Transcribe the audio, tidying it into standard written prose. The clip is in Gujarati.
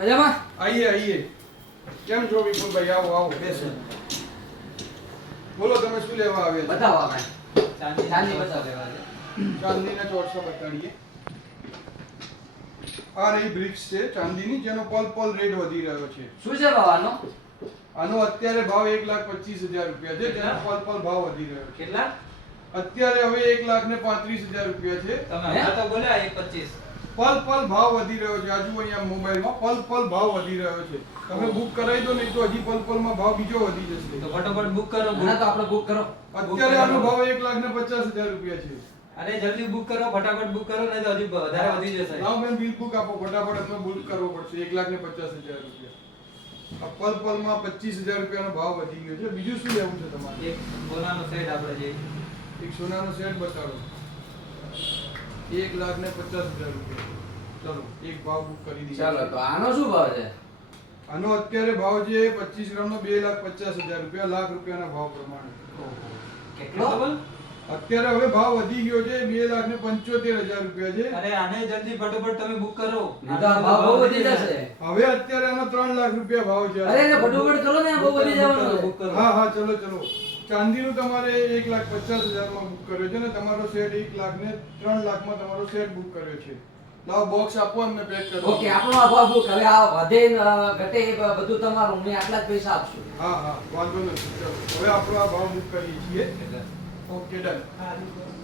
મજામાં? આઈએ આઈએ. કેમ છો વિપુલભાઈ? આવો આવો બેસો. બોલો તમે શું લેવા આવ્યા છો? બતાવો આપણે. ચાંદી બતાવો. ચાંદીના ચોરસા બતાડીએ. આ રહી બ્રિક્સ છે ચાંદીની, જેનો પલ પલ રેટ વધી રહ્યો છે. શું છે ભાવનો? આનો અત્યારે ભાવ 1,25,000 રૂપિયા છે, જેનો પલ પલ ભાવ વધી રહ્યો છે. કેટલા? અત્યારે હવે 1,35,000 રૂપિયા છે. તમે આ તો બોલ્યા 1.25. પલ પલ ભાવ વધી રહ્યો છે. આજુ અહીંયા મોબાઈલમાં પલ પલ ભાવ વધી રહ્યો છે. તમે બુક કરાવી દો, નહીં તો હજી પલ પલમાં ભાવ બીજો વધી જશે. તો ફટાફટ બુક કરો. ના તો આપણે બુક કરો. અત્યારે આનો ભાવ 1,50,000 રૂપિયા છે. અરે જલ્દી બુક કરો, ફટાફટ બુક કરો, નહીં તો હજી વધારે વધી જશે. લાવ બેન બિલ બુક આપો ફટાફટ. તમે બુક કરવો પડશે 1,50,000 રૂપિયા. આ પલ પલમાં 25,000 રૂપિયાનો ભાવ વધી ગયો છે. બીજું શું લેવું છે તમારે? એક સોનાનો સેટ આપણે જે એક સોનાનો સેટ બતાડો. 1,50,000 રૂપિયા. ચલો એક ભાવ બુક કરી દીધો. ચાલો તો આનો શું ભાવ છે? આનો અત્યારે ભાવ છે 25 ગ્રામનો 2,50,000 રૂપિયા, લાખ રૂપિયાના ભાવ પ્રમાણે. કેટલો? અત્યારે હવે ભાવ વધી ગયો છે 2,75,000 રૂપિયા છે. અરે આને જલ્દી ફટાફટ તમે બુક કરો. નહીં તો આ ભાવ બહુ વધી જશે. હવે અત્યારે આનો 3 લાખ રૂપિયા ભાવ છે. અરે એને ફટાફટ કરો ને, બહુ વધી જવાનું બુક છે. કરો. હા હા ચલો ચલો. ચાંદીનું તમારે 1,50,000 માં બુક કર્યો છે ને, તમારો સેટ 1 લાખ ને 3 લાખમાં તમારો સેટ બુક કર્યો છે. લાવ બોક્સ આપો અમને પેક કરો. ઓકે, આપણો આ ભાવ બુક. હવે આ વધે ઘટે એ બધું તમારું. હું આટલા જ પૈસા આપશું. હા હા વાંધો નથી. ચલો હવે આપણો આ ભાવ બુક કરીએ છીએ. Okay done.